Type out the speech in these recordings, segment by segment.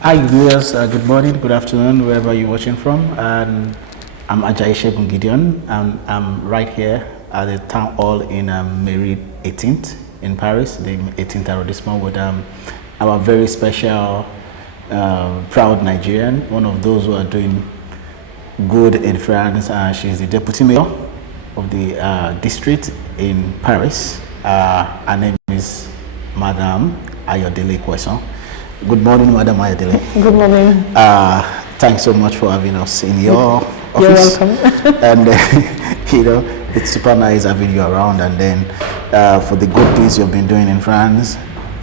Hi viewers, good morning, good afternoon, wherever you're watching from. And I'm Ajayi Shegun Gideon, and I'm right here at the town hall in Mairie 18th in Paris, the 18th Arrondissement, with our very special, proud Nigerian, one of those who are doing good in France. She's the deputy mayor of the district in Paris. Her name is Madame Ayodele Ikuesan. Good morning, Madam Ayodele. Good morning. Thanks so much for having us in your office. You're welcome. And it's super nice having you around. And then for the good things you've been doing in France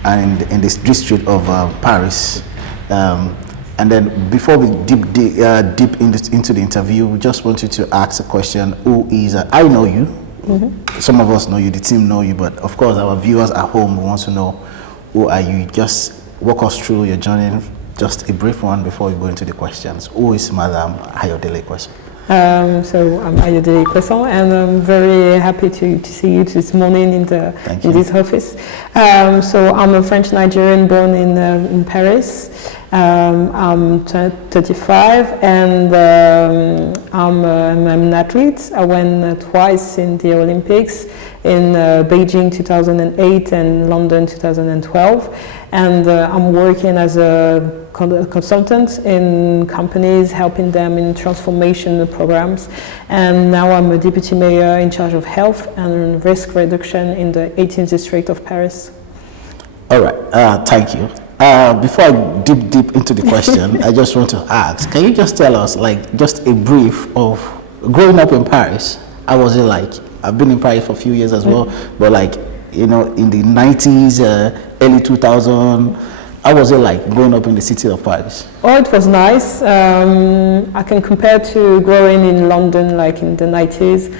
and in this district of Paris. And then before we deep into the interview, we just wanted to ask a question. Who is? I know you. Mm-hmm. Some of us know you. The team know you. But of course, our viewers at home want to know, who are you? Just walk us through your journey, just a brief one before we go into the questions. Who is Madame Ayodele Ikuesan? So I'm Ayodele Ikuesan, and I'm very happy to see you this morning in this office. So I'm a French Nigerian born in Paris. I'm 35, and I'm an athlete. I went twice in the Olympics, in Beijing 2008 and London 2012. And I'm working as a consultant in companies, helping them in transformation programs. And now I'm a deputy mayor in charge of health and risk reduction in the 18th district of Paris. All right, thank you. Before I deep into the question, I just want to ask, can you just tell us, like, just a brief of growing up in Paris? How was it like? I've been in Paris for a few years as well, but like, you know, in the 90s, early 2000s, how was it like growing up in the city of Paris? Oh, it was nice. I can compare to growing in London, like in the 90s.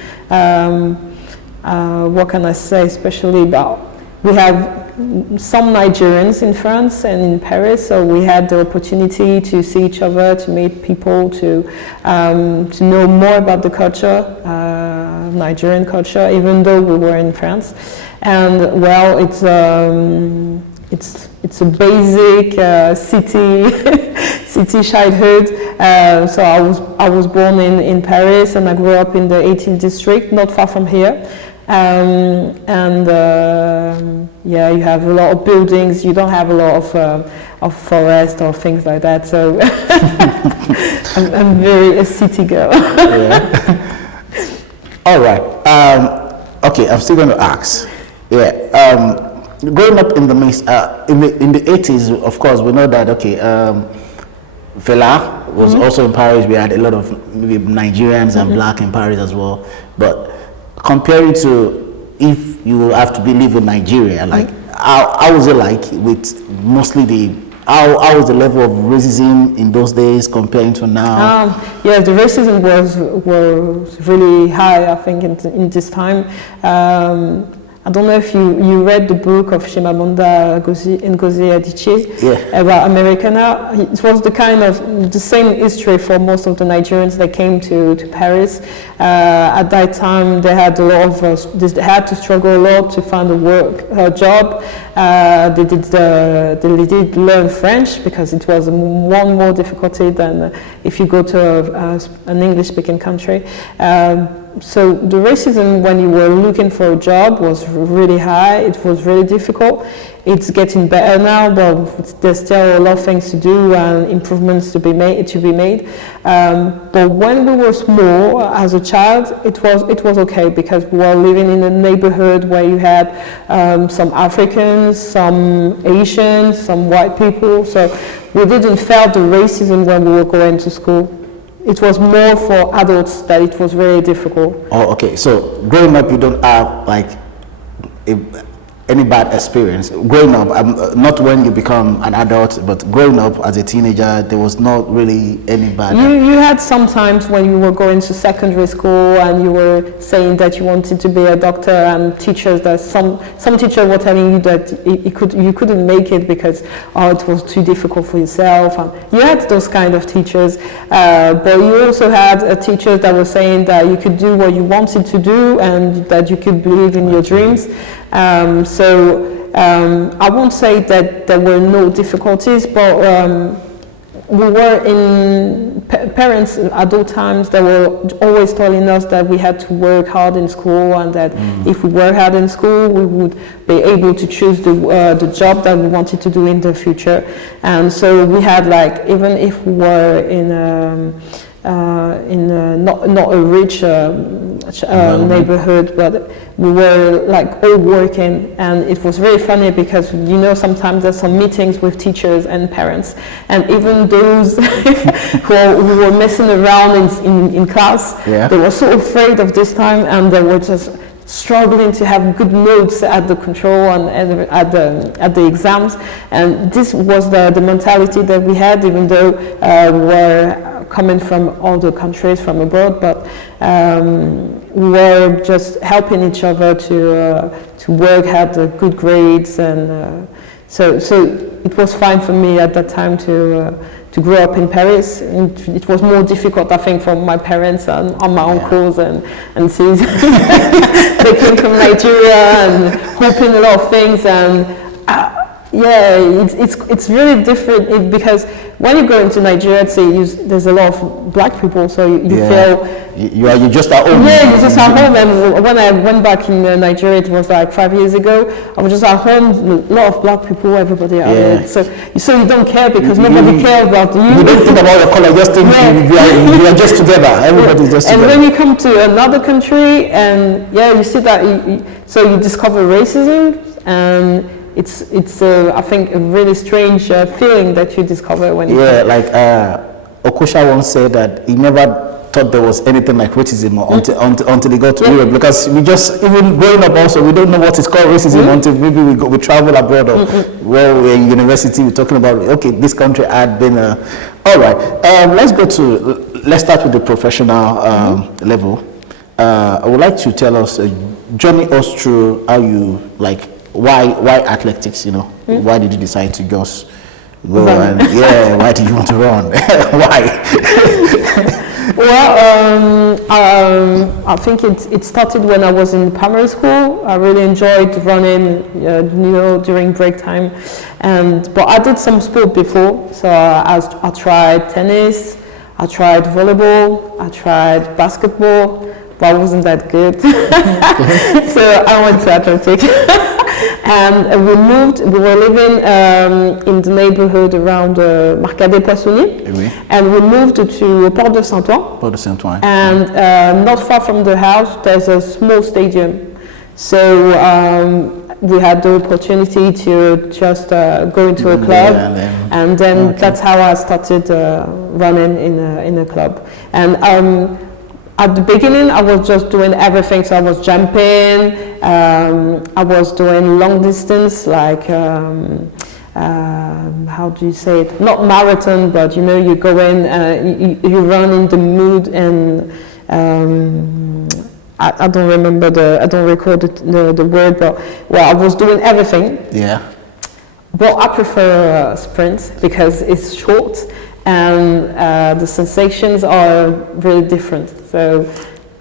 What can I say, especially about, we have some Nigerians in France and in Paris, so we had the opportunity to see each other, to meet people, to know more about the culture, Nigerian culture, even though we were in France. And well, it's a basic city childhood. So I was born in Paris, and I grew up in the 18th district, not far from here. Yeah, you have a lot of buildings. You don't have a lot of forest or things like that. So I'm very a city girl. Yeah. All right. Okay, I'm still going to ask. Yeah. Growing up in the in the 80s, of course, we know that. Okay. Fela was also in Paris. We had a lot of maybe Nigerians and black in Paris as well. But comparing to if you have to live in Nigeria, like how was it like with mostly how was the level of racism in those days comparing to now? Yeah, the racism was really high, I think, in this time. I don't know if you read the book of Chimamanda Ngozi Adichie about Americana. It was the same history for most of the Nigerians that came to Paris. At that time, they had they had to struggle a lot to find a job. They did learn French because it was one more difficulty than if you go to an English-speaking country. So the racism when you were looking for a job was really high. It was really difficult. It's getting better now, but there's still a lot of things to do and improvements to be made. But when we were small, as a child, it was okay because we were living in a neighborhood where you had some Africans, some Asians, some white people. So we didn't feel the racism when we were going to school. It was more for adults that it was very difficult. Oh, okay. So growing up, you don't have like any bad experience growing up? Not when you become an adult, but growing up as a teenager, there was not really any bad. You had some times when you were going to secondary school and you were saying that you wanted to be a doctor, and teachers that some teachers were telling you that you couldn't make it because it was too difficult for yourself. And you had those kind of teachers, but you also had teachers that were saying that you could do what you wanted to do and that you could believe in your dreams. So I won't say that there were no difficulties, but we were in parents at all times. They were always telling us that we had to work hard in school, and that if we work hard in school, we would be able to choose the job that we wanted to do in the future. And so we had, like, even if we were in not a rich neighborhood, but we were like all working, and it was very funny because sometimes there's some meetings with teachers and parents, and even those who were messing around in class, they were so afraid of this time, and they were just struggling to have good notes at the control and at the exams. And this was the mentality that we had, even though we were coming from all the countries from abroad, but we were just helping each other to work, have the good grades, and so it was fine for me at that time to grow up in Paris. It was more difficult, I think, for my parents and my uncles, and since they came from Nigeria and hoping a lot of things, and it's really different because when you go into Nigeria, there's a lot of black people, so you feel you're just at home. Yeah, you're just at home. And when I went back in Nigeria, it was like 5 years ago. I was just at home, a lot of black people, everybody out there. So you don't care because nobody cares about you. You don't think about your color, just think you are just together. Everybody's just together. And when you come to another country, and you see that, so you discover racism, and it's I think a really strange feeling that you discover when you like Okosha once said that he never thought there was anything like racism until they got to Europe, because we just, even growing up also, we don't know what is called racism until maybe we travel abroad, or while we're in university, we're talking about, okay, this country had been all right. Let's start with the professional level. I would like to tell us, journey us through how you, like, why athletics, why did you decide to just go and why did you want to run? Why? Well, I think it started when I was in primary school. I really enjoyed running, during break time, but I did some sport before. So I tried tennis, I tried volleyball, I tried basketball, but I wasn't that good. So I went to athletics. And we were living in the neighborhood around Marcadet Poissonnier, and we moved to Porte de Saint-Ouen. And not far from the house, there's a small stadium. So we had the opportunity to just go into a club, and then that's how I started running in a club. And at the beginning, I was just doing everything. So I was jumping, I was doing long distance, like, how do you say it? Not marathon, but you go in, you run in the mood, and I don't remember I don't recall the word, but I was doing everything. Yeah. But I prefer sprints because it's short, and the sensations are really different. So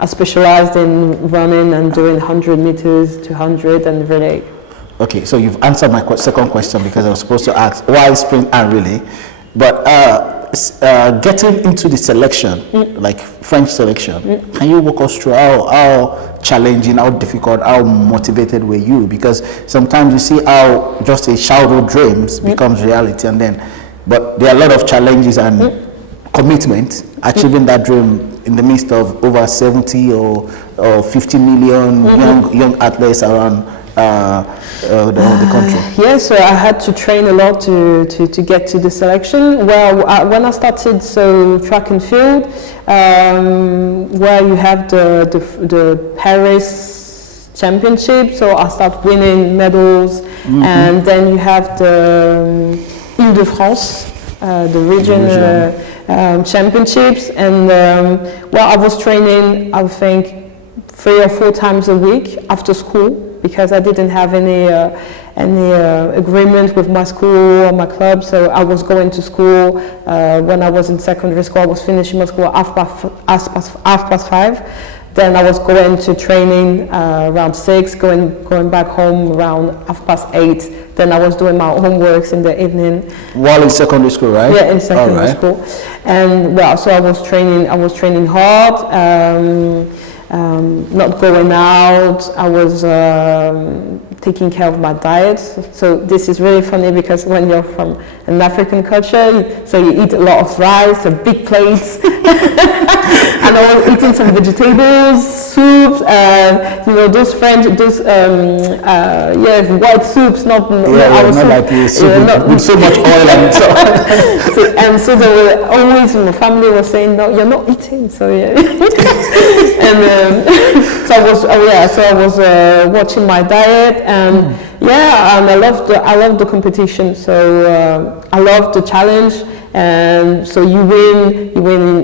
I specialized in running and doing 100 meters, 200, and relay. Okay, so you've answered my second question, because I was supposed to ask why sprint and relay. But getting into the selection, like French selection, can you walk us through how challenging, how difficult, how motivated were you? Because sometimes you see how just a childhood dreams becomes reality, but there are a lot of challenges and commitment achieving that dream in the midst of over 70 or 50 million young athletes around the country. Yeah, so I had to train a lot to get to the selection. Well, when I started, track and field, where you have the Paris championship, so I start winning medals, and then you have the Ile-de-France, the region championships, and I was training, I think, 3 or 4 times a week after school, because I didn't have any agreement with my school or my club. So I was going to school when I was in secondary school. I was finishing my school at half past 5. Then I was going to training around 6, going back home around 8:30. Then I was doing my homeworks in the evening. While in secondary school, right? Yeah, in secondary school. And well, so I was training hard. Not going out. I was taking care of my diet. So this is really funny because when you're from an African culture, so you eat a lot of rice, so big plates. And I was eating some vegetables, soups, those French, white soups, not soup, like soup with so much oil and so. So they were always, my family was saying, no, you're not eating. So yeah. And so I was watching my diet, and and I love the competition. So I love the challenge, and so you win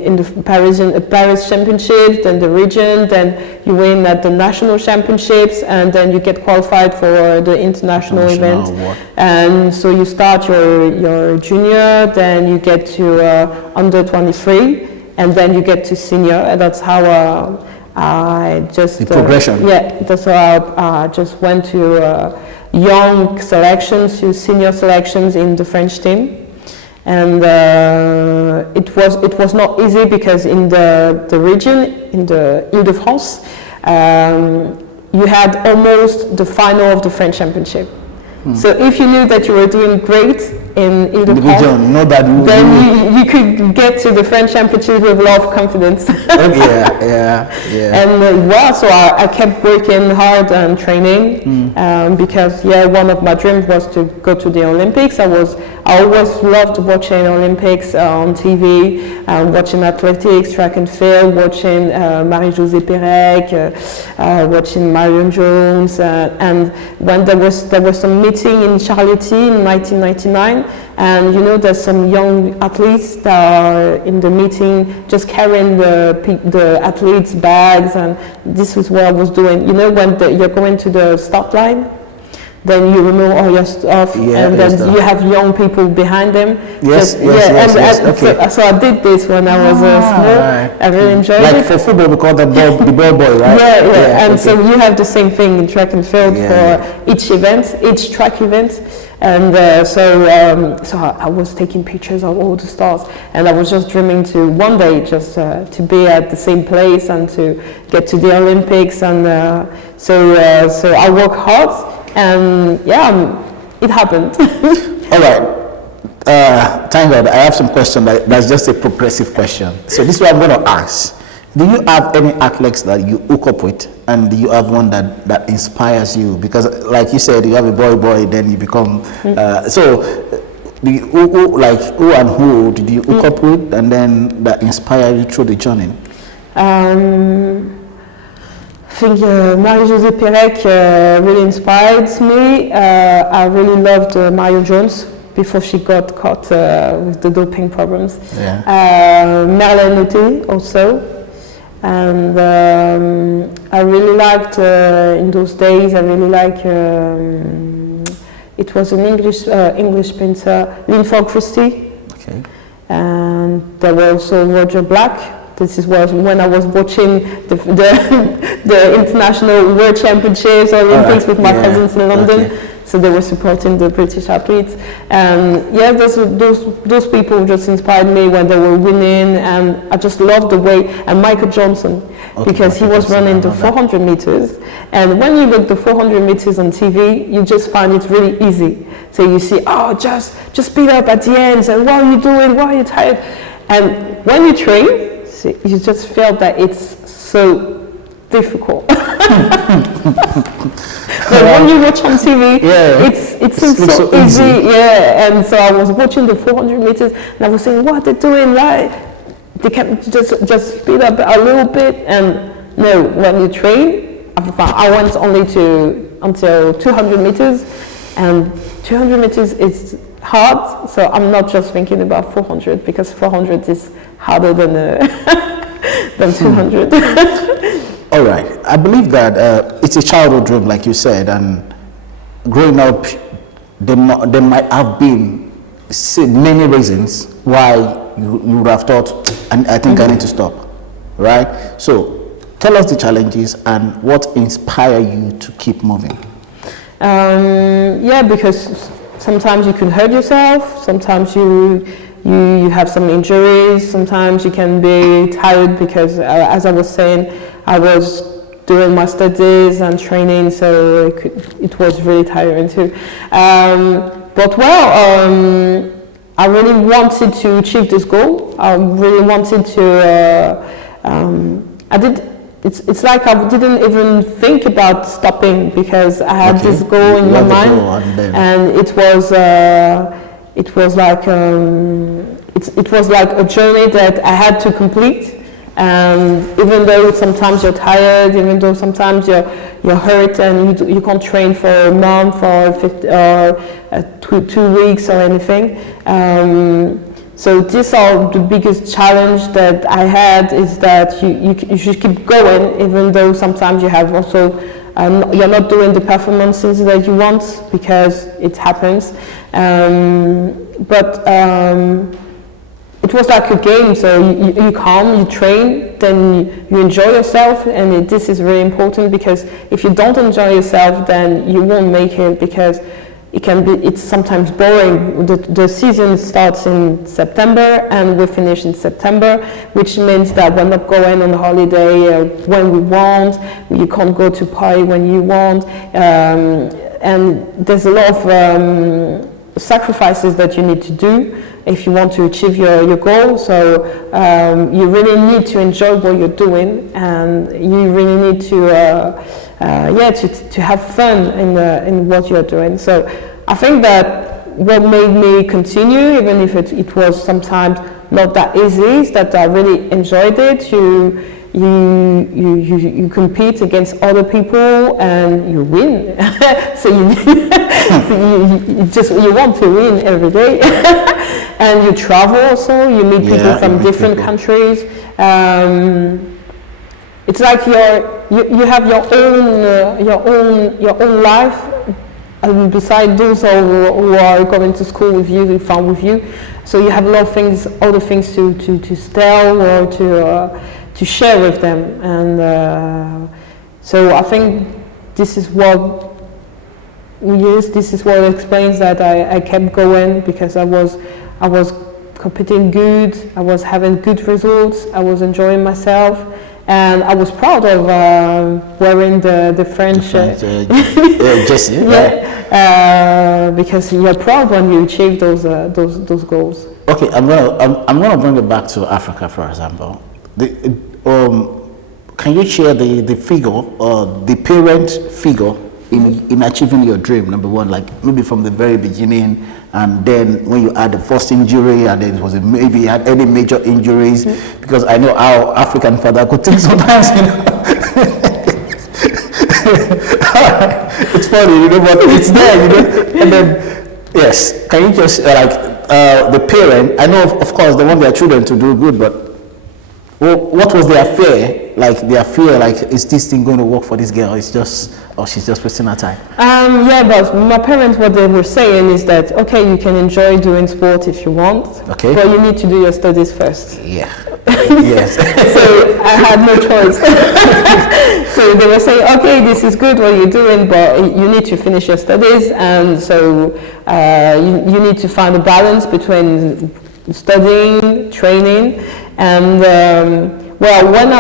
in the Paris Championships, then the region, then you win at the national championships, and then you get qualified for the international event. And so you start your junior, then you get to under 23, and then you get to senior, and that's how I just the progression. That's how I just went to young selections, to senior selections in the French team, and it was not easy because in the region, in the Ile-de-France, you had almost the final of the French Championship. So if you knew that you were doing great in Ile-de-France, then you could get to the French Championship with a lot of confidence. And so I kept working hard and training because one of my dreams was to go to the Olympics. I always loved watching Olympics on TV, watching athletics, track and field, watching Marie-Josée Pérec, watching Marion Jones, and when there was some meeting in Charléty in 1999, and there's some young athletes that are in the meeting just carrying the athletes' bags, and this is what I was doing. When you're going to the start line, then you remove all your stuff, and then you have young people behind them. Yes. So I did this when I was small. Right. I really enjoyed it. Like for football, we call that the ball boy, right? And so you have the same thing in track and field for each event, each track event. And so I was taking pictures of all the stars, and I was just dreaming to one day just to be at the same place and to get to the Olympics. And so I work hard. And it happened. All right. Thank God. I have some question that's just a progressive question. So this is what I'm going to ask. Do you have any athletes that you hook up with, and do you have one that inspires you? Because like you said, you have a boy, then you become. So who and who did you hook up with, and then that inspired you through the journey? I think Marie-Josée Pérec really inspired me. I really loved Marion Jones before she got caught with the doping problems. Merlin Oté also. And I really liked, in those days, it was an English painter, Linford Christie. Okay. And there was also Roger Black. This was when I was watching the international world championships, Olympics with my cousins in London. Okay. So they were supporting the British athletes. And those people just inspired me when they were winning, and I just loved the way. And Michael Johnson, because he was running the 400 meters. And when you look the 400 meters on TV, you just find it really easy. So you see, just speed up at the end, and what are you doing? Why are you tired? And when you train, you just feel that it's so difficult. But when you watch on TV, it seems so easy. And so I was watching the 400 meters, and I was saying, what are they doing right? They can just speed up a little bit. And no, when you train, I went only until 200 meters, and 200 meters is hard. So I'm not just thinking about 400, because 400 is harder than 200. All right. I believe that it's a childhood dream, like you said, and growing up, there might have been many reasons why you would have thought, I think I need to stop, right? So tell us the challenges and what inspire you to keep moving. Yeah, because sometimes you can hurt yourself, sometimes you have some injuries, sometimes you can be tired because, as I was saying, I was doing my studies and training, so it was really tiring too. But I really wanted to achieve this goal. I really wanted to. It's like I didn't even think about stopping because I had this goal in my mind, and it was like a journey that I had to complete. Even though sometimes you're tired, even though sometimes you're hurt and you can't train for a month or 2 weeks or anything. So these are the biggest challenge that I had, is that you should keep going, even though sometimes you have also you're not doing the performances that you want, because it happens. It was like a game, so you come, you train, then you enjoy yourself, and this is very important, because if you don't enjoy yourself, then you won't make it, because it's sometimes boring. The season starts in September and we finish in September, which means that we're not going on holiday when we want, you can't go to party when you want, and there's a lot of sacrifices that you need to do if you want to achieve your goal. So you really need to enjoy what you're doing, and you really need to have fun in what you're doing. So I think that what made me continue, even if it was sometimes not that easy, is that I really enjoyed it. You compete against other people and you win. So you want to win every day. And you travel also, you meet people from different countries. It's like you have your own life, and beside those who are going to school with you, fun with you. So you have a lot of things, other things to tell or to share with them, and so I think this is what explains that I kept going, because I was competing good, I was having good results, I was enjoying myself, and I was proud of wearing the French jersey. Because you're proud when you achieve those goals. Okay, I'm gonna bring it back to Africa, for example. Can you share the figure, or the parent figure in achieving your dream? Number one, like maybe from the very beginning, and then when you had the first injury, and then maybe you had any major injuries, because I know how African father could think sometimes. It's funny, but it's there, And then, yes, can you just the parent? I know, of course, they want their children to do good, but what was their fear? Their fear, is this thing going to work for this girl? She's just wasting her time. But my parents, what they were saying is that, okay, you can enjoy doing sport if you want, okay, but you need to do your studies first. Yeah. Yes. So I had no choice. So they were saying, okay, this is good what you're doing, but you need to finish your studies, and so you need to find a balance between studying, training, and when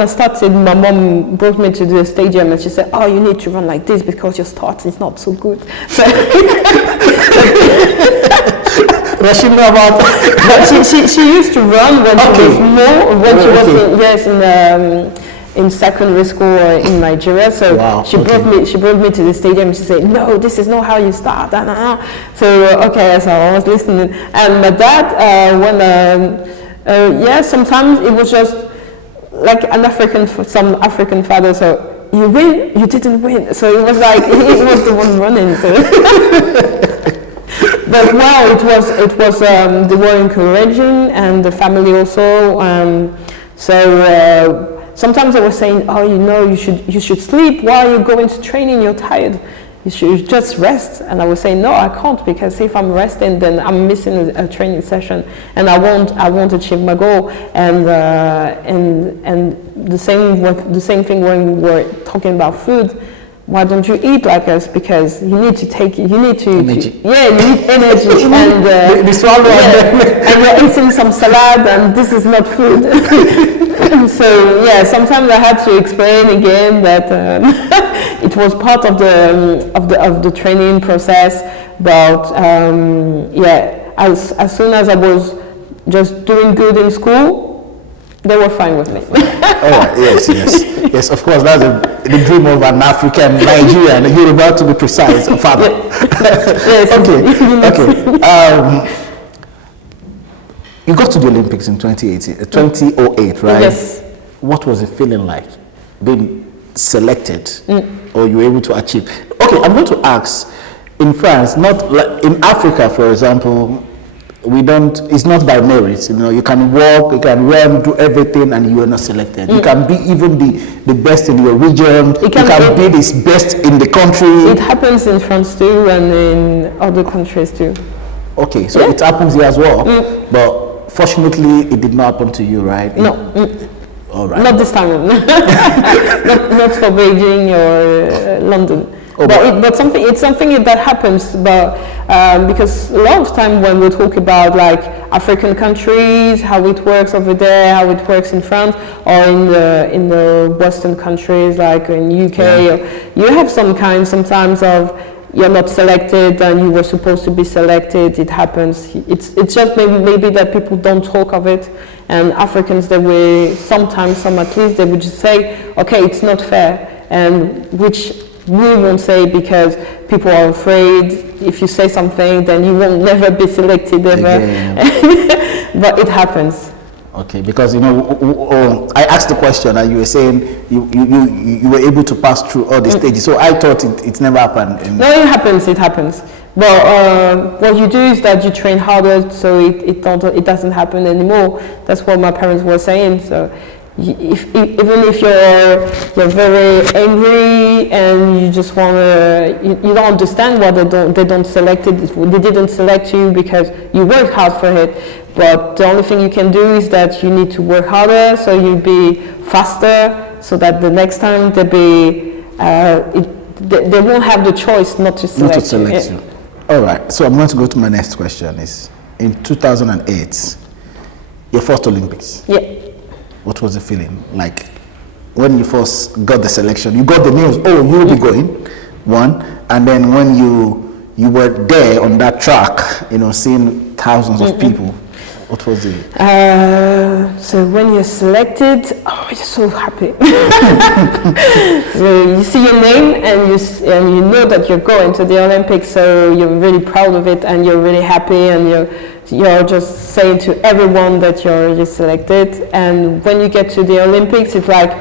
I started, my mom brought me to the stadium and she said, "Oh, you need to run like this because your start is not so good." So does she know about that? She used to run when she was in secondary school in Nigeria. So she brought me to the stadium and she said, "No, this is not how you start." So so I was listening, and my dad sometimes it was just like some African father. So you win, you didn't win. So it was like he was the one running. So. But it was they were encouraging, and the family also. Sometimes I was saying, "Oh, you should sleep. Why are you going to training? You're tired." you should just rest. And I was saying, no, I can't, because if I'm resting, then I'm missing a training session, and I won't achieve my goal. And the same thing when we were talking about food. Why don't you eat like us? Because you need to energy. You need energy, and and you're eating some salad, and this is not food. So yeah, sometimes I had to explain again that it was part of the training process. But as soon as I was just doing good in school, they were fine with me. Oh yes. Of course, that's the dream of an African Nigerian. You're about to be precise, father. Yes. Okay. You got to the Olympics in 2008, right? Yes. What was it feeling like being selected, or you were able to achieve? Okay, I'm going to ask. In France, not like in Africa, for example. It's not by merit. You can walk, you can run, do everything, and you are not selected. You can be even the best in your region. You can be the best in the country. It happens in France too, and in other countries too. Okay, so it happens here as well. But fortunately, it did not happen to you, right? No. All right. Not this time. not for Beijing or London. But it's something that happens, but because a lot of time when we talk about like African countries, how it works over there, how it works in France, or in the Western countries like in UK, you have some kind sometimes of you're not selected and you were supposed to be selected. It happens. It's just maybe that people don't talk of it, and Africans some at least they would just say, okay, it's not fair, and which we won't say because people are afraid if you say something then you will never be selected ever. But it happens. Okay, because I asked the question and you were saying you were able to pass through all the stages, so I thought it never happened. No, it happens. But what you do is that you train harder so it doesn't happen anymore. That's what my parents were saying. So even if you're very angry and you just want to, you don't understand why they don't select it. They didn't select you because you worked hard for it. But the only thing you can do is that you need to work harder, so you be faster, so that the next time they won't have the choice not to select you. All right. So I'm going to go to my next question. Is in 2008, your first Olympics. Yeah. What was the feeling like when you first got the selection? You got the news, oh, you'll be going, one, and then when you were there on that track, seeing thousands of people, what was it? So when you're selected, you're so happy. You see your name and you know that you're going to the Olympics, so you're really proud of it and you're really happy, and you're just saying to everyone that you're already selected. And when you get to the Olympics, it's like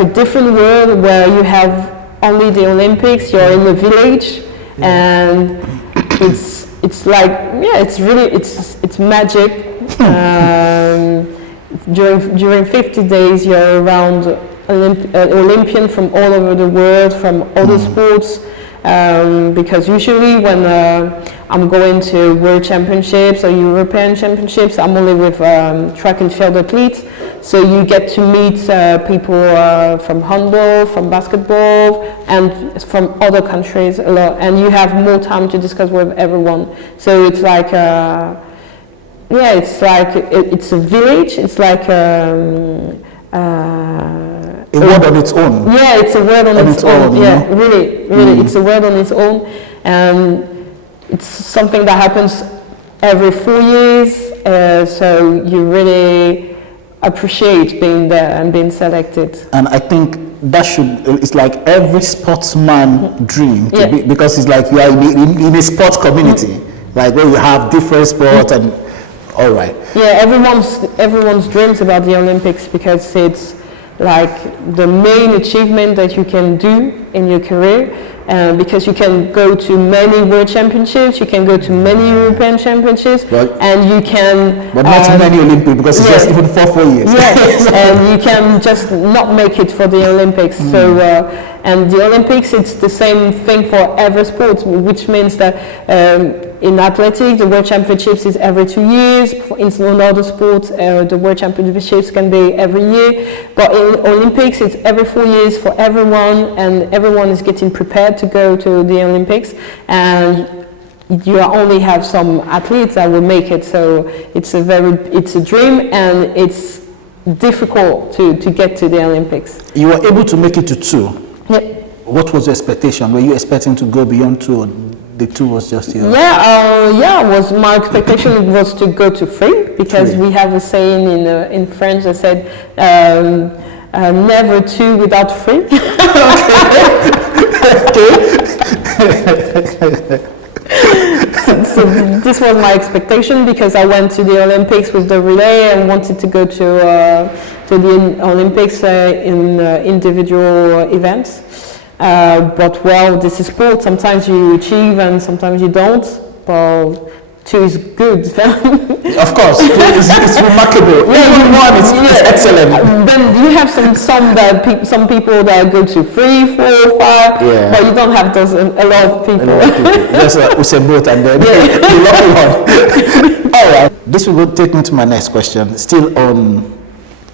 a different world where you have only the Olympics. You're in a village, and it's like it's magic. During 50 days, you're around Olympian from all over the world, from other sports. Because usually when I'm going to World Championships or European Championships, I'm only with track and field athletes. So you get to meet people from handball, from basketball, and from other countries a lot. And you have more time to discuss with everyone. So it's like, it's a village. It's like a world on its own. Yeah, it's a world on its own. Yeah, really, it's a world on its own, and it's something that happens every 4 years. So you really appreciate being there and being selected. And I think it's like every sportsman dream to be, because it's like you are in a sports community, like where you have different sports and all right. Yeah, everyone's dreams about the Olympics, because it's like the main achievement that you can do in your career, because you can go to many World Championships, you can go to many European Championships, and you can... But not many Olympics, because it's just even 4 years. Yeah, and you can just not make it for the Olympics. So, And the Olympics, it's the same thing for every sport, which means that in athletics, the World Championships is every 2 years. In other sports, the World Championships can be every year. But in Olympics, it's every 4 years for everyone, and everyone is getting prepared to go to the Olympics. And you only have some athletes that will make it. So it's a dream, and it's difficult to get to the Olympics. You were able to make it to 2. Yeah. What was your expectation? Were you expecting to go beyond 2, or the 2 was just your... My expectation was to go to 3, because we have a saying in French that said, never 2 without 3. So this was my expectation, because I went to the Olympics with the relay and wanted to go to the Olympics in individual events. But well, this is sport. Sometimes you achieve and sometimes you don't. But 2 is good. Of course, it's remarkable. Even 1 is excellent. Then you have some people that go to 3, 4, 5, but you don't have those a lot of people. Just Usain Bolt and then the lucky one. All right, this will take me to my next question. Still on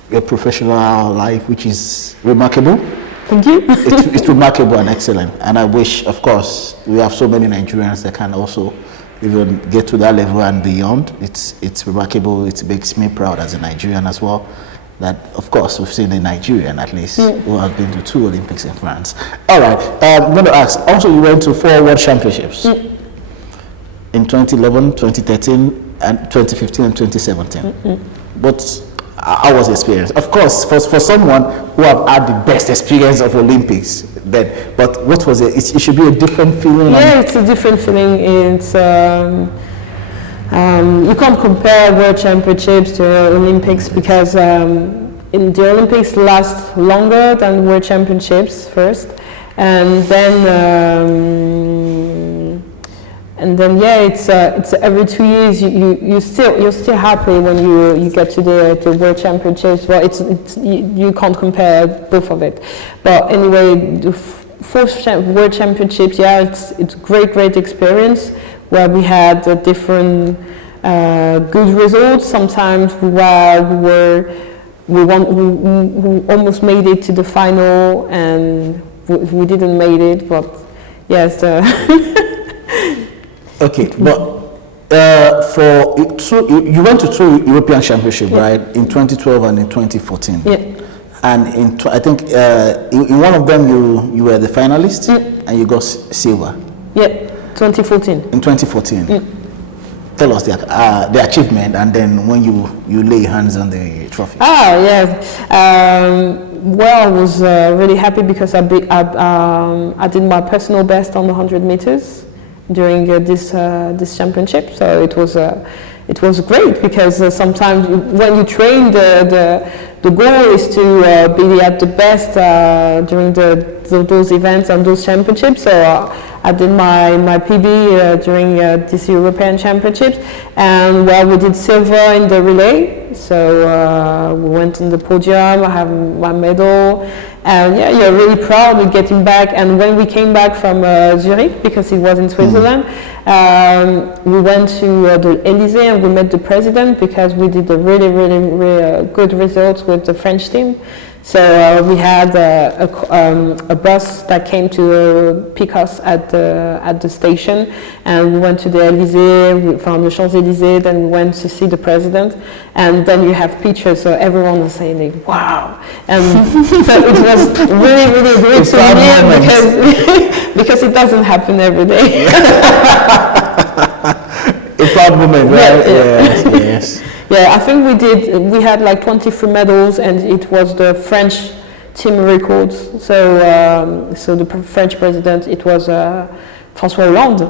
your professional life, which is remarkable. Thank you. It's remarkable and excellent. And I wish, of course, we have so many Nigerians that can also even get to that level and beyond. It's remarkable. It makes me proud as a Nigerian as well. That, of course, we've seen a Nigerian at least who has been to 2 Olympics in France. All right, I'm going to ask. Also, you went to 4 World Championships in 2011, 2013, and 2015 and 2017. But how was the experience? Of course, for someone who have had the best experience of Olympics, then, but what was it? It should be a different feeling. Yeah, it's a different feeling. It's you can't compare World Championships to Olympics, because in the Olympics last longer than World Championships first, and then it's every 2 years. You're still happy when you get to the World Championships. Well, you can't compare both of it. But anyway, the 4th World Championships, it's great experience, where we had different good results. Sometimes we almost made it to the final, and we didn't make it. But yes. Okay, but you went to 2 European Championships, right? In 2012 and in 2014. Yeah. And I think in one of them you were the finalist, and you got silver. Yeah, 2014. In 2014. Tell us the achievement, and then when you lay hands on the trophy. Well, I was really happy, because I did my personal best on the 100 meters. During this championship, so it was great, because sometimes when you train, the goal is to be at the best during those events and those championships. So I did my PB during this European Championships, and we did silver in the relay. So we went on the podium. I have my medal. And you're really proud of getting back. And when we came back from Zurich, because it was in Switzerland, we went to the Elysee, and we met the president, because we did a really good results with the French team. So we had a bus that came to pick us at the station, and we went to the Elysee. We found the Champs-Élysées, then we went to see the president, and then you have pictures. So everyone was saying, "Wow!" And so it was really great to hear, because it doesn't happen every day. A proud moment, right? Yes. Yeah, I think we had like 23 medals, and it was the French team records. So the French president, it was François Hollande.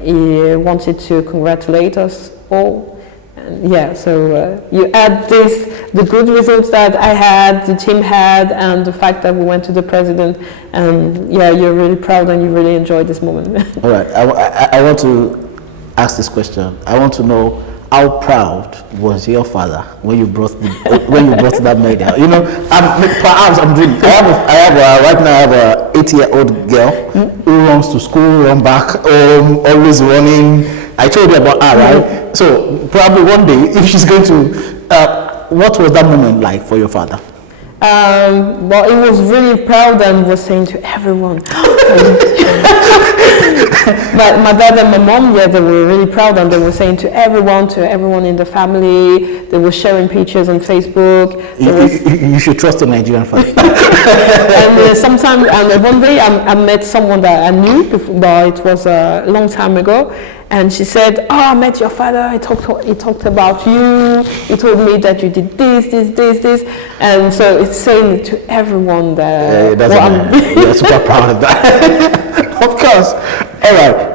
He wanted to congratulate us all. And so you add the good results that I had, the team had, and the fact that we went to the president, and you're really proud and you really enjoyed this moment. All right, I want to ask this question. I want to know how proud was your father when you brought that medal? Perhaps I'm doing. Right now I have a 8-year-old girl who runs to school, run back home, always running. I told you about her, right? So probably one day, if she's going to, what was that moment like for your father? Well, he was really proud and was saying to everyone. But my dad and my mom, they were really proud, and they were saying to everyone in the family. They were sharing pictures on Facebook. You should trust the Nigerian family. And one day I met someone that I knew, but it was a long time ago. And she said, "Oh, I met your father. He talked about you. He told me that you did this." And so it's saying to everyone that you're super proud of that. Of course. All right.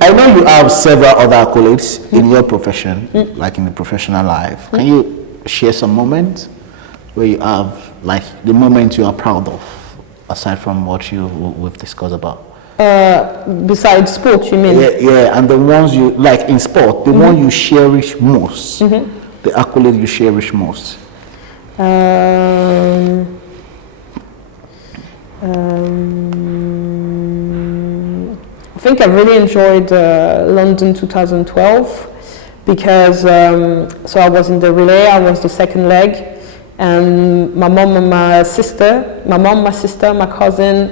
I know you have several other accolades in your profession, like in the professional life. Can you share some moments where you have, like, the moment you are proud of, aside from what we've discussed about? Besides sport, you mean? Yeah, and the ones you, like in sport, the one you cherish most, the accolade you cherish most. I think I really enjoyed London 2012 because so I was in the relay, I was the second leg, and my mom and my sister, my cousin,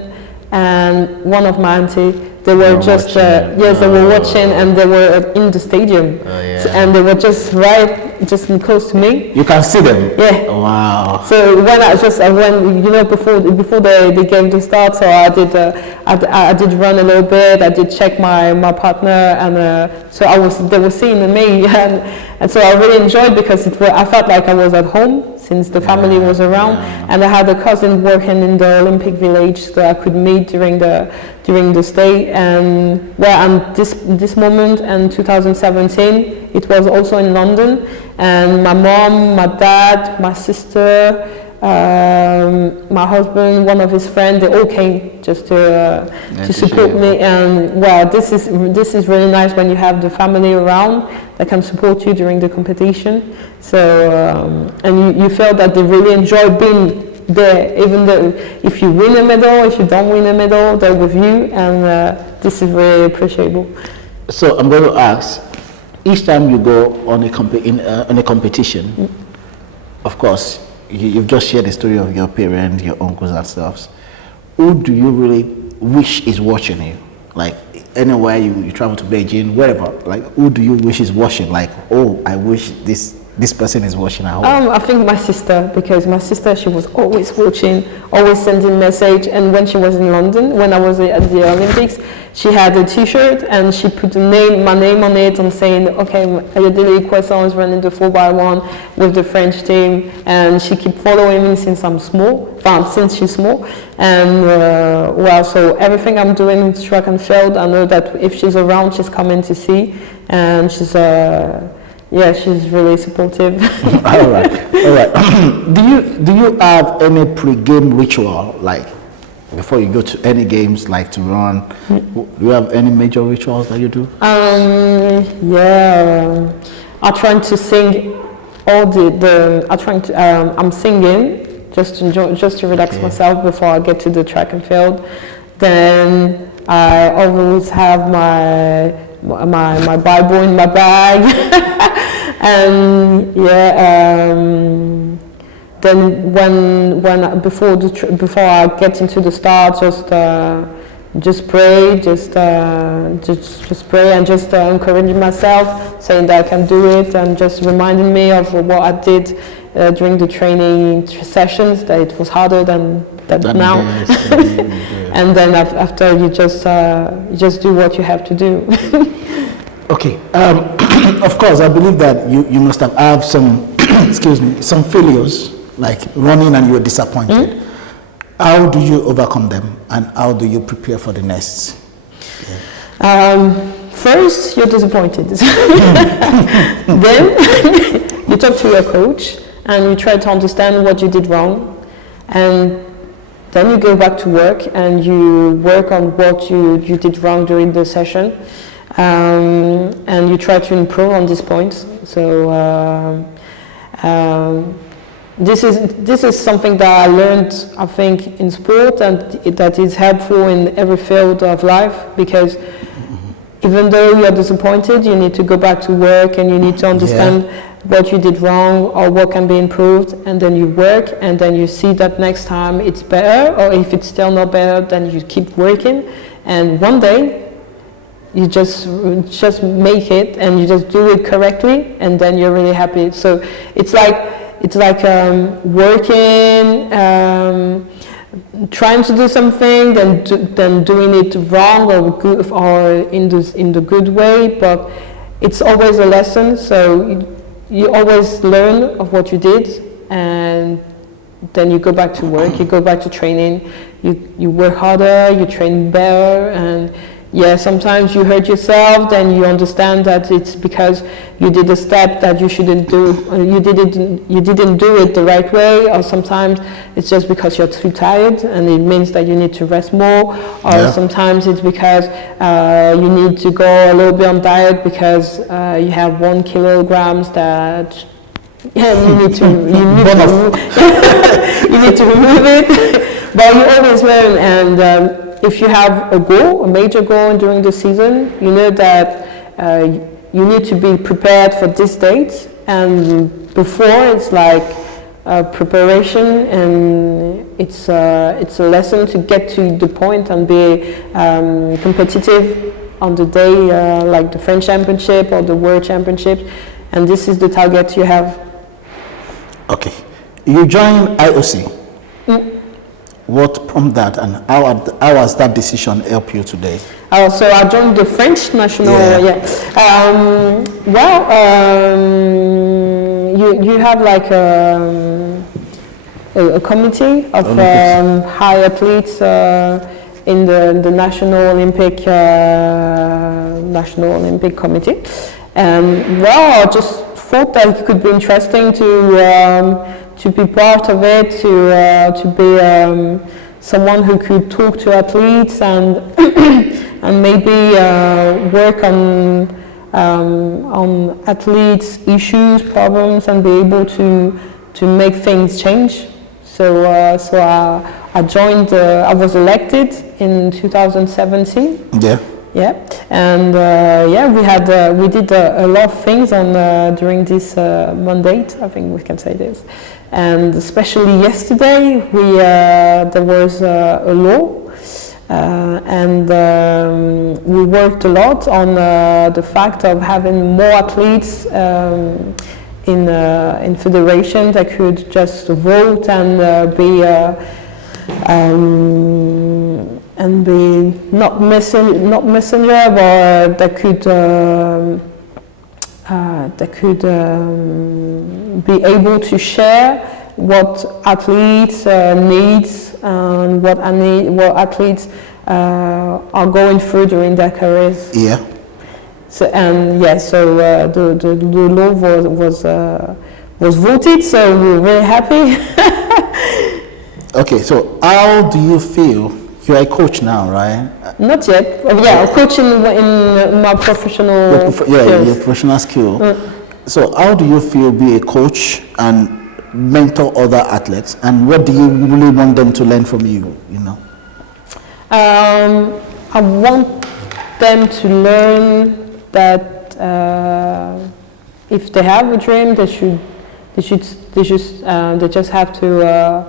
and one of my auntie, they were just they were watching, and they were in the stadium, and they were just close to me. You can see them. Yeah. Wow. So when before the game to start, so I did run a little bit. I did check my partner, and so they were seeing me, and so I really enjoyed because I felt like I was at home since the family was around, and I had a cousin working in the Olympic Village that I could meet during the stay, and this moment in 2017, it was also in London, and my mom, my dad, my sister, my husband, one of his friends, they all came just to support me. And this is really nice when you have the family around that can support you during the competition. So and you feel that they really enjoy being there, even though if you win a medal, if you don't win a medal, they're with you, and this is very appreciable. So I'm going to ask, each time you go on a competition, of course, you've just shared the story of your parents, your uncles and stuff. Who do you really wish is watching you? Like anywhere you travel to Beijing, wherever, like who do you wish is watching? Like, oh, I wish this person is watching at home. I think my sister, because my sister, she was always watching, always sending message. And when she was in London, when I was at the Olympics, she had a T-shirt and she put my name on it and saying, okay, Ayodele Ikuesan is running the 4x1 with the French team, and she keep following me since I'm small, since she's small. And so everything I'm doing in track and field, I know that if she's around, she's coming to see, and she's she's really supportive. All right. Do you have any pre-game ritual, like before you go to any games, like to run? Do you have any major rituals that you do? I'm trying to sing I'm singing just to relax myself before I get to the track and field. Then I always have my Bible in my bag. And then when before I get into the start, just pray, just pray, and just encouraging myself, saying that I can do it, and just reminding me of what I did during the training sessions, that it was harder than now. And then after you just do what you have to do. Okay. Of course, I believe that you must have had some some failures, like running and you were disappointed. How do you overcome them, and how do you prepare for the next? First, you're disappointed. Then you talk to your coach and you try to understand what you did wrong, and then you go back to work and you work on what you did wrong during the session. and you try to improve on these points. So this is something that I learned, I think, in sport, and that is helpful in every field of life, because even though you're disappointed, you need to go back to work and you need to understand what you did wrong or what can be improved, and then you work, and then you see that next time it's better, or if it's still not better, then you keep working, and one day you just make it and you just do it correctly, and then you're really happy. So it's like working, trying to do something, then doing it wrong or good, or in the good way, but it's always a lesson. So you always learn of what you did, and then you go back to work, you go back to training, you work harder, you train better, and sometimes you hurt yourself, then you understand that it's because you did a step that you shouldn't do, you didn't do it the right way, or sometimes it's just because you're too tired and it means that you need to rest more, or sometimes it's because you need to go a little bit on diet because you have 1 kilogram that you need to remove it, but you always learn. And if you have a goal, a major goal during the season, you know that you need to be prepared for this date, and before it's like preparation, and it's a lesson to get to the point and be competitive on the day, like the French Championship or the World Championship, and this is the target you have. Okay, you joined IOC. What prompted that, and how has that decision helped you today? So I joined the French national. You have like a committee of high athletes in the National Olympic Committee, and I just thought that it could be interesting to be part of it, to be someone who could talk to athletes and and maybe work on athletes' issues, problems, and be able to make things change. So I joined. I was elected in 2017. And we did a lot of things on during this mandate. I think we can say this, and especially yesterday, there was a law, and we worked a lot on the fact of having more athletes in federation that could just vote and be not messenger, but that could be able to share what athletes needs and what athletes are going through during their careers. So the law was voted, so we're very happy. Okay, so how do you feel? You're a coach now, right? Not yet. I'm coaching in my professional skills. Your professional skill. So how do you feel be a coach and mentor other athletes, and what do you really want them to learn from you, I want them to learn that if they have a dream, they just have to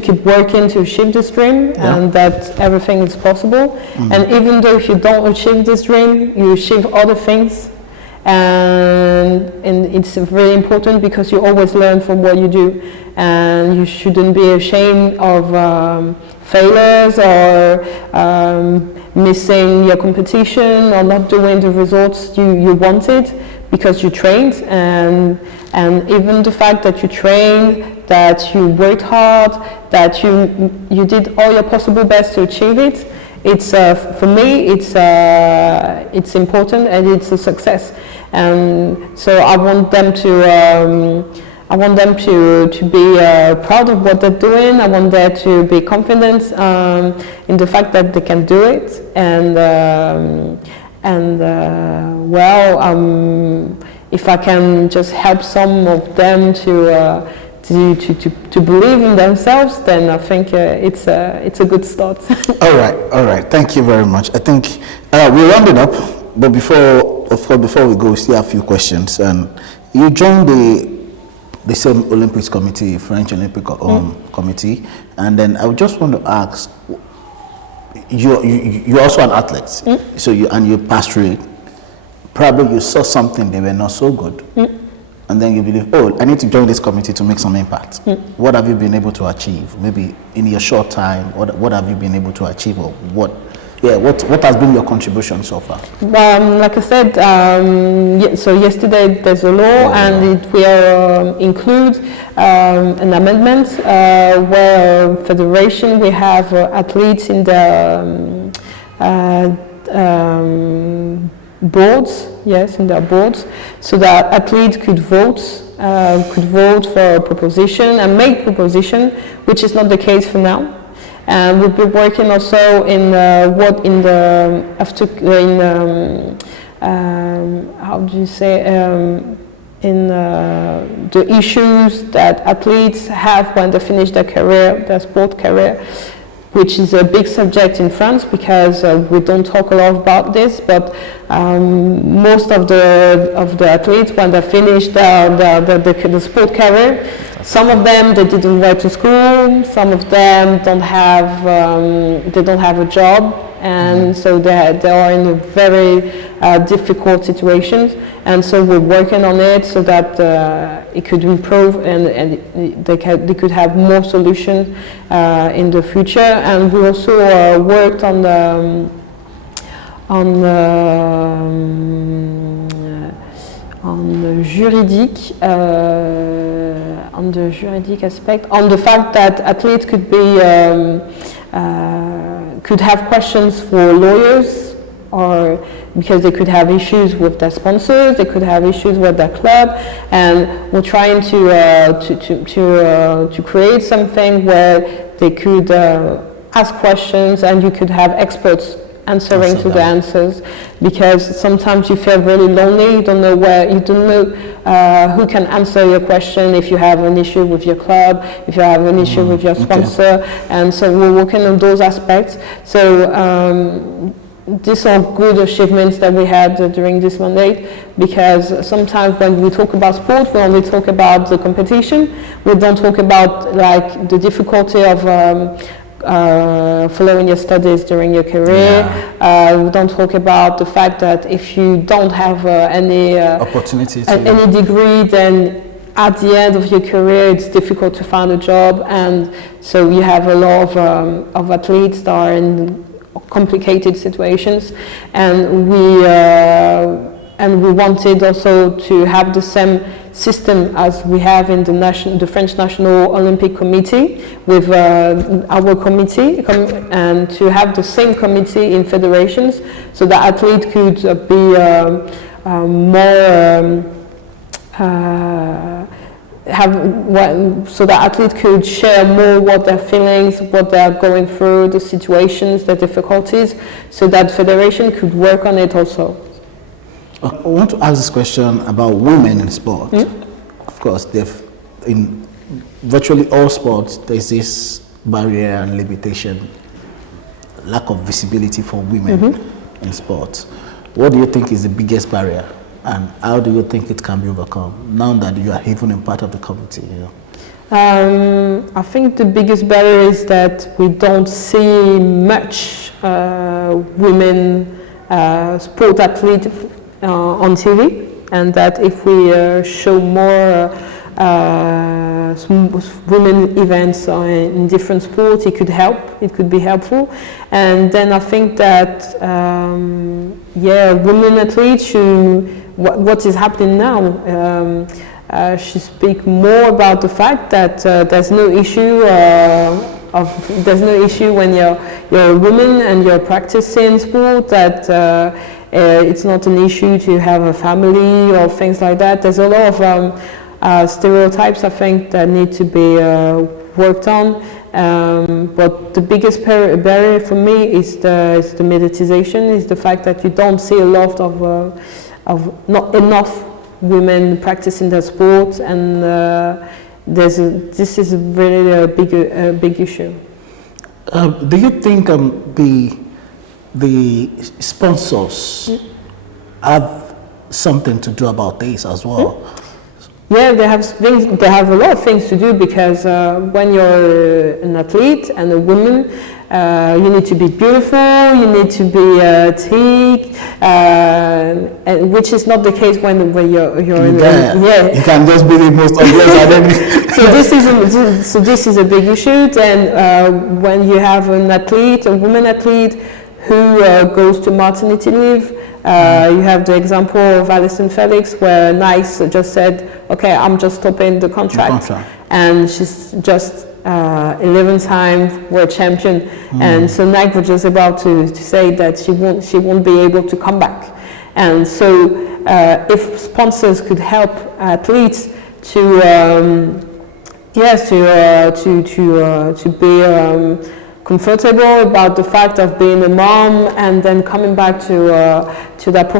keep working to achieve this dream, and that everything is possible. And even though if you don't achieve this dream, you achieve other things, and it's very important because you always learn from what you do, and you shouldn't be ashamed of failures or missing your competition or not doing the results you wanted because you trained, and even the fact that you trained, that you worked hard, that you did all your possible best to achieve it. It's for me, it's important and it's a success. And so I want them to be proud of what they're doing. I want them to be confident in the fact that they can do it, and And if I can just help some of them to believe in themselves, then I think it's a good start. All right. Thank you very much. I think we're rounding up, but before we go, we still have a few questions. You joined the same Olympics committee, French Olympic committee, and then I just want to ask. You're also an athlete, so you passed through it. Probably you saw something they were not so good, and then you believe, oh, I need to join this committee to make some impact. What have you been able to achieve? Maybe in your short time, what have you been able to achieve, or what has been your contribution so far? Like I said, so yesterday there's a law, and it will include an amendment where federation we have athletes in the boards, in their boards, so that athletes could vote for a proposition and make proposition, which is not the case for now. And we've been working also in the issues that athletes have when they finish their sport career, which is a big subject in France because we don't talk a lot about this, but most of the athletes, when they finish the sport career, some of them they didn't go to school, some of them don't have a job, and so they are in a very difficult situations. And so we're working on it so that it could improve and they could have more solutions in the future. And we also worked on the juridic aspect, on the fact that athletes could have questions for lawyers, or because they could have issues with their sponsors, they could have issues with their club, and we're trying to create something where they could ask questions and you could have experts answering to the answers, because sometimes you feel really lonely, you don't know who can answer your question if you have an issue with your club, if you have an issue with your sponsor, and so we're working on those aspects. So these are good achievements that we had during this mandate, because sometimes when we talk about sport, we only talk about the competition. We don't talk about like the difficulty of following your studies during your career. We don't talk about the fact that if you don't have any opportunities, any degree, then at the end of your career it's difficult to find a job, and so you have a lot of athletes that are in complicated situations, and we wanted also to have the same system as we have in the French National Olympic Committee with our committee, and to have the same committee in federations, so that athletes could be so that athletes could share more what their feelings, what they are going through, the situations, the difficulties, so that federation could work on it also. I want to ask this question about women in sport. Of course, in virtually all sports, there's this barrier and limitation, lack of visibility for women in sports. What do you think is the biggest barrier, and how do you think it can be overcome now that you are even in part of the committee? I think the biggest barrier is that we don't see much women sport athletes on TV, and that if we show more women events in different sports, it could be helpful. And then I think that women athletes what is happening now, should speak more about the fact that there's no issue when you're a woman and you're practicing sport, that it's not an issue to have a family or things like that. There's a lot of stereotypes, I think, that need to be worked on, But the biggest barrier for me is the mediatization, is the fact that you don't see a lot of not enough women practicing their sport, and this is really a big issue. Do you think the sponsors have something to do about this as well? Yeah, they have a lot of things to do, because when you're an athlete and a woman, you need to be beautiful, you need to be thick, and which is not the case when you're yeah. You can just be the most obvious. So this is a big issue. Then when you have a woman athlete who goes to maternity leave, you have the example of Alison Felix, where Nike just said, okay, I'm just stopping the contract. And she's just 11-time world champion. And so Nike was just about to say that she won't be able to come back. And so if sponsors could help athletes to be comfortable about the fact of being a mom and then coming back to that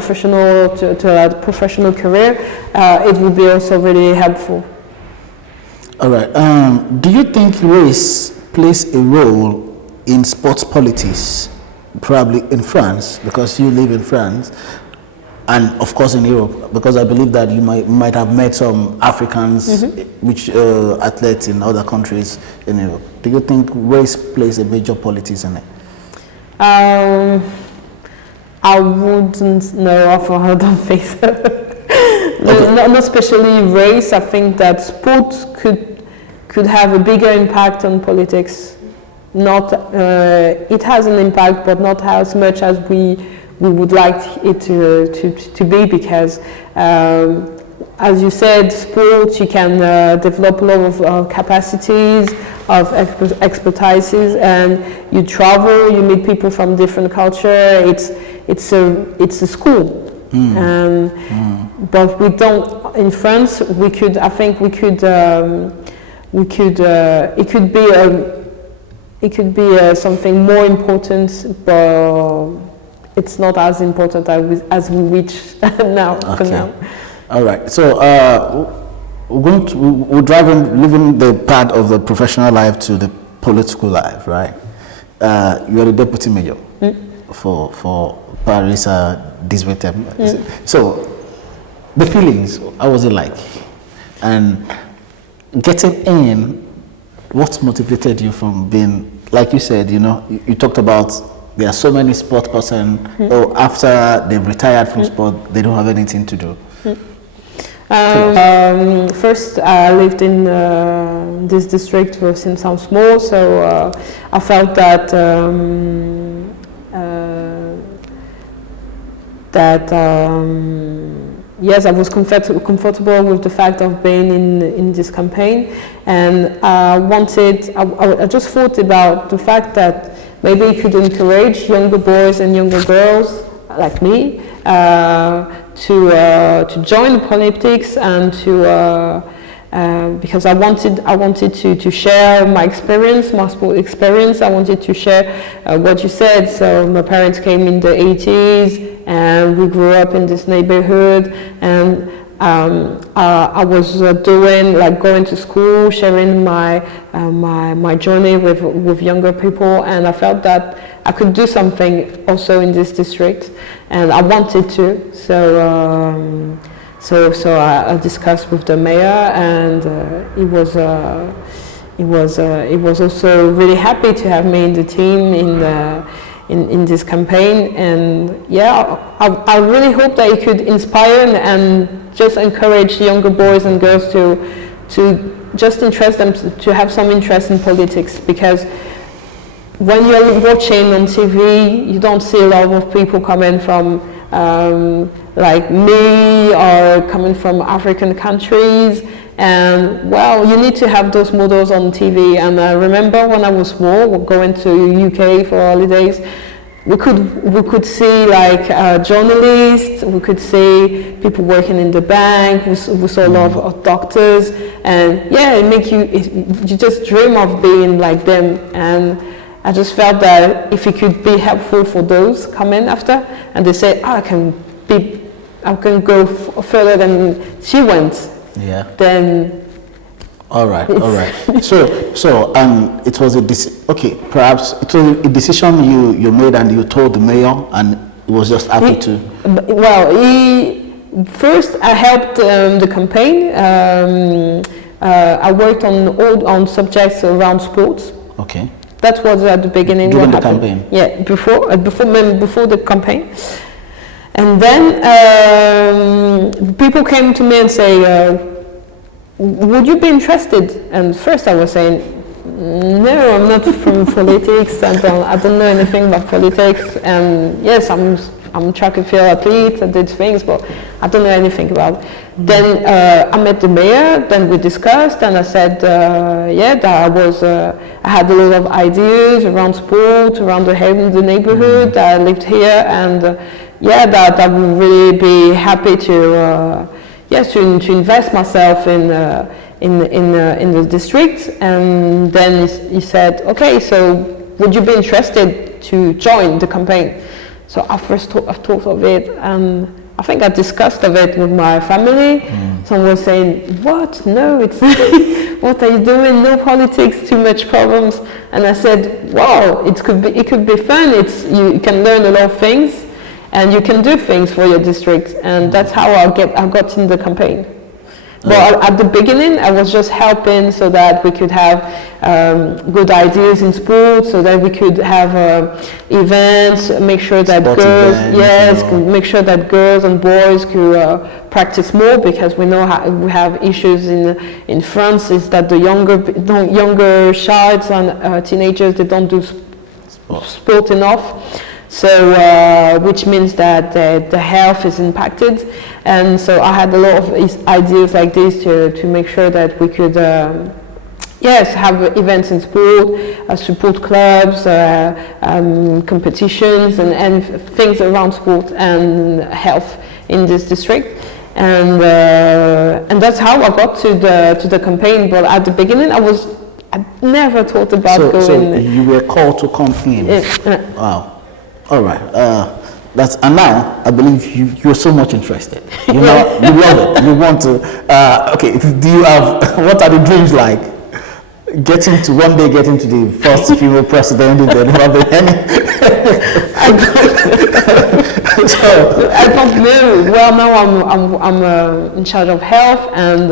professional career, it would be also really helpful. All right. Do you think race plays a role in sports politics? Probably in France, because you live in France, and of course in Europe, because I believe that you might have met some Africans, which athletes in other countries in Europe. Do you think race plays a major politics in it? I wouldn't know. I don't think so. Okay. Not especially race. I think that sports could have a bigger impact on politics. Not it has an impact, but not as much as we would like it to be, because as you said, sports, you can develop a lot of capacities, of expertises, and you travel, you meet people from different culture. It's a school. But we don't, in France, it could be something more important, but it's not as important as we reach now. Okay. For now. All right. So we're leaving the part of the professional life to the political life, right? You are the deputy mayor for Paris 18. So the feelings, how was it like? And getting in, what motivated you from being, like you said, you talked about there are so many sport persons, after they've retired from sport, they don't have anything to do. First, I lived in this district since I'm small, so I felt that yes, I was comfortable with the fact of being in this campaign, and I just thought about the fact that maybe it could encourage younger boys and younger girls like me to join politics, and because I wanted to share my experience, my sport experience. I wanted to share what you said. So my parents came in the 80s, and we grew up in this neighborhood, and I was going to school, sharing my journey with younger people, and I felt that I could do something also in this district, and I wanted to. So I discussed with the mayor, and he was also really happy to have me in the team in this campaign. And yeah, I really hope that it could inspire and just encourage younger boys and girls to just interest them to have some interest in politics, because when you're watching on TV, you don't see a lot of people coming from like me, or coming from African countries, and well, you need to have those models on TV. And I remember when I was small, going to UK for holidays, we could see like journalists, we could see people working in the bank, we saw a lot of doctors, and yeah, you just dream of being like them. And I just felt that if it could be helpful for those coming after, and they say, I can go further than she went. Yeah. Then. All right. So it was perhaps it was a decision you made, and you told the mayor, and he was just happy to. Well, first I helped the campaign. I worked on subjects around sports. Okay. That was at the beginning. During the campaign. Yeah, before the campaign. And then people came to me and say, would you be interested? And first I was saying, no, I'm not from politics. I don't know anything about politics. And yes, I'm track and field athlete. I did things, but I don't know anything about it. Then I met the mayor. Then we discussed, and I said, that I had a lot of ideas around sport, around the neighborhood. I lived here, and that I would really be happy to invest myself in the district. And then he said, okay, so would you be interested to join the campaign? So I first thought of it, and I think I discussed of it with my family. Someone was saying, what? No, it's what are you doing? No politics, too much problems. And I said, wow, it could be fun. You can learn a lot of things, and you can do things for your district. And that's how I got in the campaign. But at the beginning, I was just helping so that we could have good ideas in sports, so that we could have events, make sure that make sure that girls and boys could practice more, because we know we have issues in France is that the younger childs and teenagers, they don't do sport enough. So, which means that the health is impacted, and so I had a lot of ideas like this to make sure that we could, have events in sport, support clubs, competitions, and things around sport and health in this district, and that's how I got to the campaign. But at the beginning, I never thought about going. So you were called to come in. Wow. All right. And now I believe you're so much interested. You love it. You want to. Do you have? What are the dreams like? One day getting to the first female president in the I don't know. Well, now I'm in charge of health and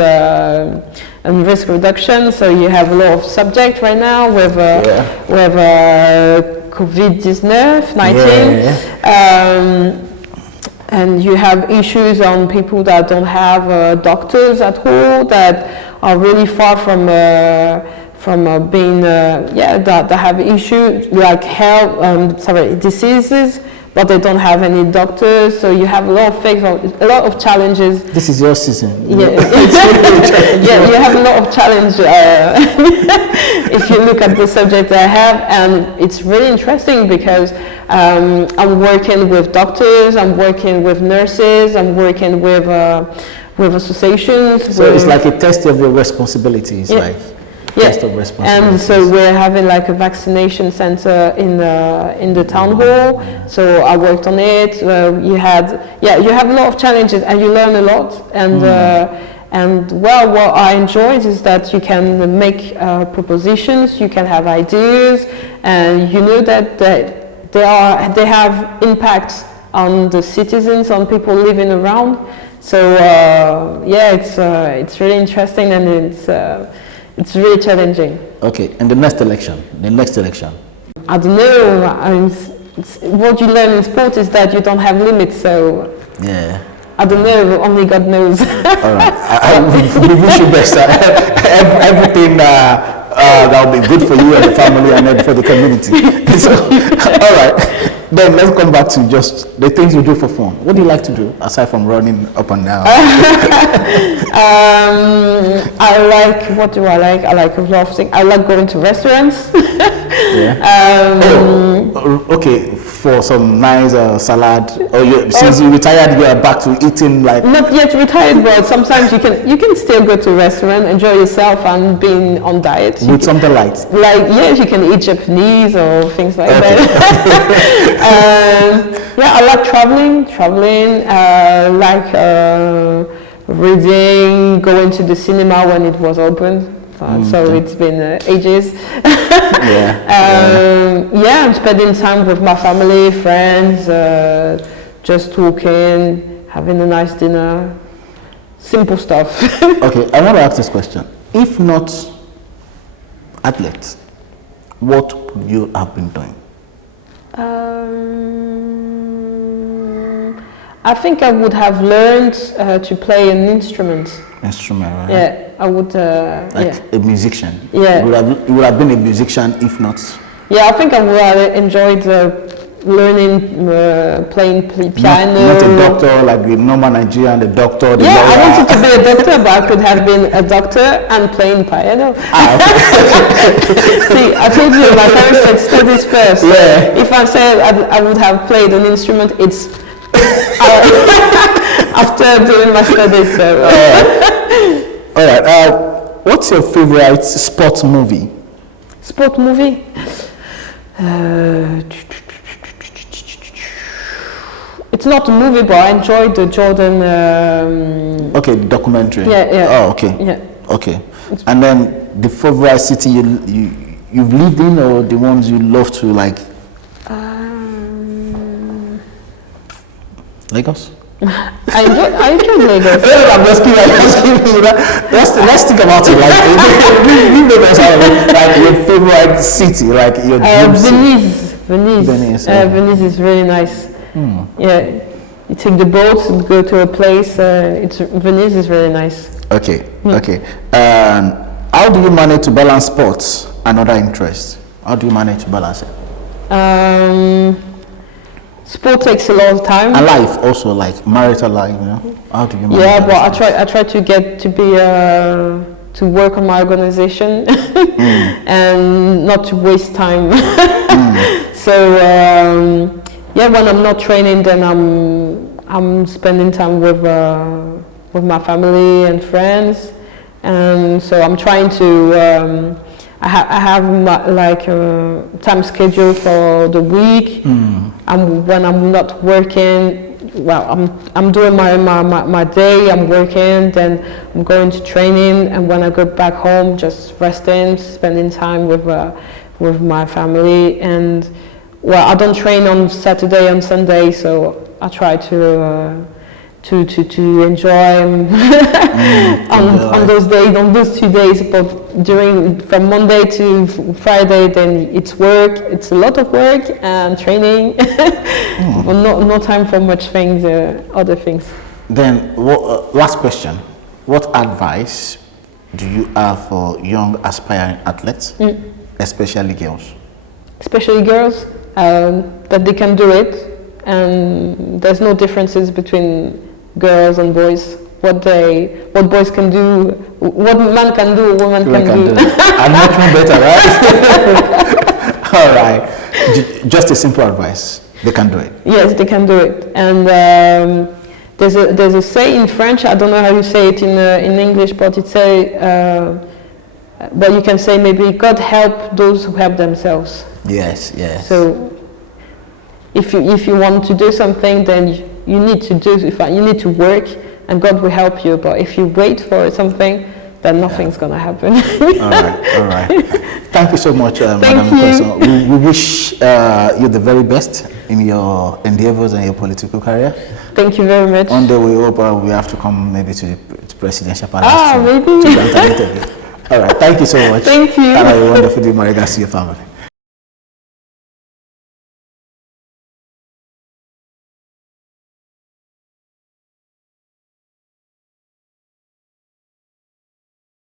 risk reduction. So you have a lot of subjects right now with COVID-19, and you have issues on people that don't have doctors at all, that are really far from being that have issues like diseases, but they don't have any doctors. So you have a lot of things, a lot of challenges. This is your season. Yeah, you have a lot of challenge if you look at the subject I have, and it's really interesting because I'm working with doctors, I'm working with nurses, I'm working with associations. So it's like a test of your responsibilities, and so we're having like a vaccination center in the town hall. So I worked on it. You have a lot of challenges, and you learn a lot. And what I enjoyed is that you can make propositions, you can have ideas, and you know that they have impacts on the citizens, on people living around. So it's really interesting, and it's really challenging. Okay, and the next election. I don't know. What you learn in sport is that you don't have limits. So I don't know. Only God knows. All right. We wish you best. Everything that will be good for you and the family and for the community. So, all right. Then let's come back to just the things you do for fun. What do you like to do aside from running up and down? What do I like? I like a lot of things. I like going to restaurants. Okay. for some nice salad, or since you retired, you are back to eating like? Not yet retired, but sometimes you can still go to a restaurant, enjoy yourself, and being on diet. With something light. Like yes, you can eat Japanese or things like that. Yeah, I like traveling. Reading, going to the cinema when it was open. So it's been ages. I'm spending time with my family, friends, just talking, having a nice dinner, simple stuff. Okay, I want to ask this question. If not athletes, what would you have been doing? I think I would have learned to play an instrument. Instrument, right? Yeah, I would. Like a musician. Yeah. You would have been a musician if not. Yeah, I think I would have enjoyed learning playing piano. Not a doctor like the normal Nigerian, the doctor. The I lawyer. wanted to be a doctor, but I could have been a doctor and playing piano. Okay. See, I told you my parents said studies first. Yeah. If I said I would have played an instrument, it's after doing my studies. So. All right. What's your favorite sports movie? Sport movie? It's not a movie, but I enjoyed the Jordan. Okay, documentary. Yeah. Oh, okay. Yeah. Okay. And then the favorite city you've lived in, or the ones you love to like? Lagos. I enjoy Lagos. I'm just kidding. Let's think about it. Leave Lagos out of it. Like your favorite city, like your dream city. Venice. Venice is really nice. Yeah, you take the boat and go to a place. Venice is really nice. Okay. How do you manage to balance sports and other interests? How do you manage to balance it? Sport takes a lot of time. And life also, like marital life, you know. How do you manage? Yeah, but I try to get to be to work on my organization and not to waste time. So when I'm not training, then I'm spending time with my family and friends, and so I'm trying to. I have my, time schedule for the week. And when I'm not working, I'm doing my day. I'm working, then I'm going to training, and when I go back home, just resting, spending time with my family. And I don't train on Saturday and Sunday, so I try to enjoy on those days, on those 2 days. But from Monday to Friday, then it's work. It's a lot of work and training, but no time for much things, other things. Then, last question: what advice do you have for young aspiring athletes, especially girls? Especially girls, that they can do it, and there's no differences between girls and boys. What boys can do, what man can do, woman can do. And much more better, right? All right. Just a simple advice. They can do it. Yes, they can do it. And there's a say in French. I don't know how you say it in English, but it but you can say maybe God help those who help themselves. Yes. So if you want to do something, then you need to work, and God will help you. But if you wait for something, then nothing's gonna happen. All right. Thank you so much, Madam Ikuesan. We wish you the very best in your endeavors and your political career. Thank you very much. One day we hope we have to come maybe to the presidential palace. Maybe. To grant an interview. All right. Thank you so much. Thank you. And have a wonderful day. My regards to your family.